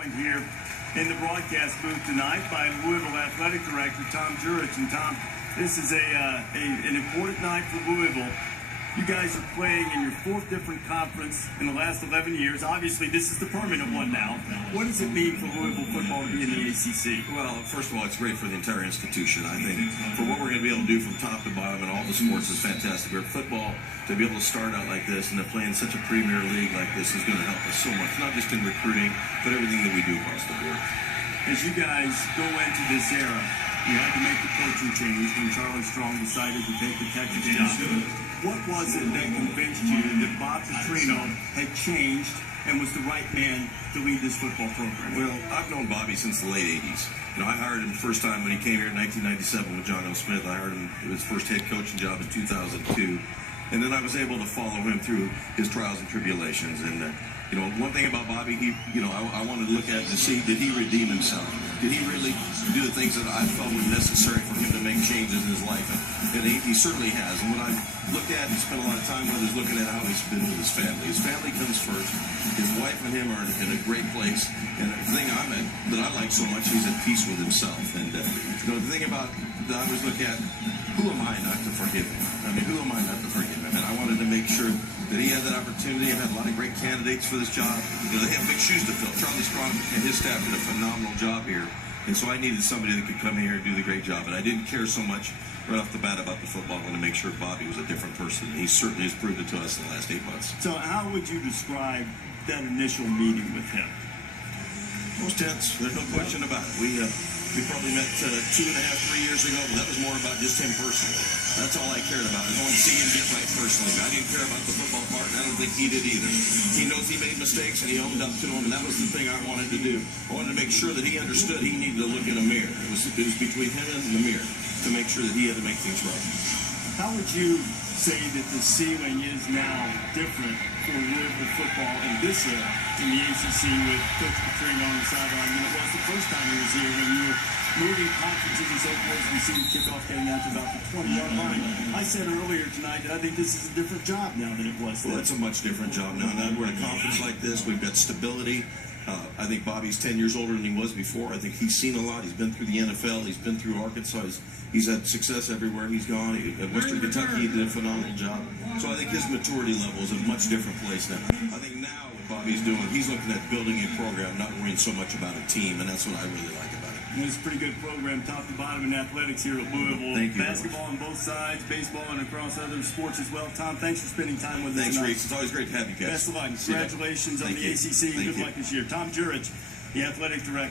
Joined here in the broadcast booth tonight by Louisville Athletic Director Tom Jurich. And Tom, this is an important night for Louisville. You guys are playing in your fourth different conference in the last 11 years. Obviously, this is the permanent one now. What does it mean for Louisville football to be in the ACC? Well, first of all, it's great for the entire institution. I think for what we're going to be able to do from top to bottom in all the sports is fantastic. But football, to be able to start out like this and to play in such a premier league like this is going to help us so much, not just in recruiting, but everything that we do across the board. As you guys go into this era, you had to make the coaching change when Charlie Strong decided to take the Texas job. What was it that convinced you that Bob Petrino had changed and was the right man to lead this football program? Well, I've known Bobby since the late 80s. You know, I hired him the first time when he came here in 1997 with John L. Smith. I hired him for his first head coaching job in 2002. And then I was able to follow him through his trials and tribulations. And, you know, one thing about Bobby, I wanted to look at to see, did he redeem himself? Did he really do the things that I felt were necessary for him to make changes in his life? And he certainly has. And when I looked at and spent a lot of time with him, is looking at how he's been with his family. His family comes first. His wife and him are in a great place. And the thing that I like so much, he's at peace with himself. And the thing about that I was looking at, who am I not to forgive him? I mean, who am I not to forgive him? And I wanted to make sure that he had that opportunity. I had a lot of great candidates for this job. You know, they have big shoes to fill. Charlie Strong and his staff did a phenomenal job here. And so I needed somebody that could come here and do the great job. And I didn't care so much right off the bat about the football. I wanted to make sure Bobby was a different person. And he certainly has proved it to us in the last 8 months. So how would you describe that initial meeting with him? It was tense. There's no question about it. We probably met 2.5, 3 years ago, but that was more about just him personally. That's all I cared about. I wanted to see him get right personally. I didn't care about the football part, and I don't think he did either. He knows he made mistakes, and he owned up to them, and that was the thing I wanted to do. I wanted to make sure that he understood he needed to look in a mirror. It was between him and the mirror to make sure that he had to make things right. How would you say that the ceiling is now different for Louisville football in this era in the ACC with Coach Petrino on the sideline than it was the first time he was here when you were moving conferences and so forth? We see the kickoff getting out to about the 20-yard line. I said earlier tonight that I think this is a different job now than it was then. Well, it's a much different job now. Now we're in a conference like this. We've got stability. I think Bobby's 10 years older than he was before. I think he's seen a lot. He's been through the NFL. He's been through Arkansas. He's had success everywhere he's gone. At Western Kentucky, he did a phenomenal job. So I think his maturity level is a much different place now. I think now what Bobby's doing, he's looking at building a program, not worrying so much about a team, and that's what I really like about it. It's a pretty good program, top to bottom in athletics here at Louisville. Thank you. Basketball on both sides, baseball and across other sports as well. Tom, thanks for spending time with us Thanks, tonight. Reese. It's always great to have you guys. Best of luck. Congratulations on the ACC. Good luck this year. Tom Jurich, the athletic director.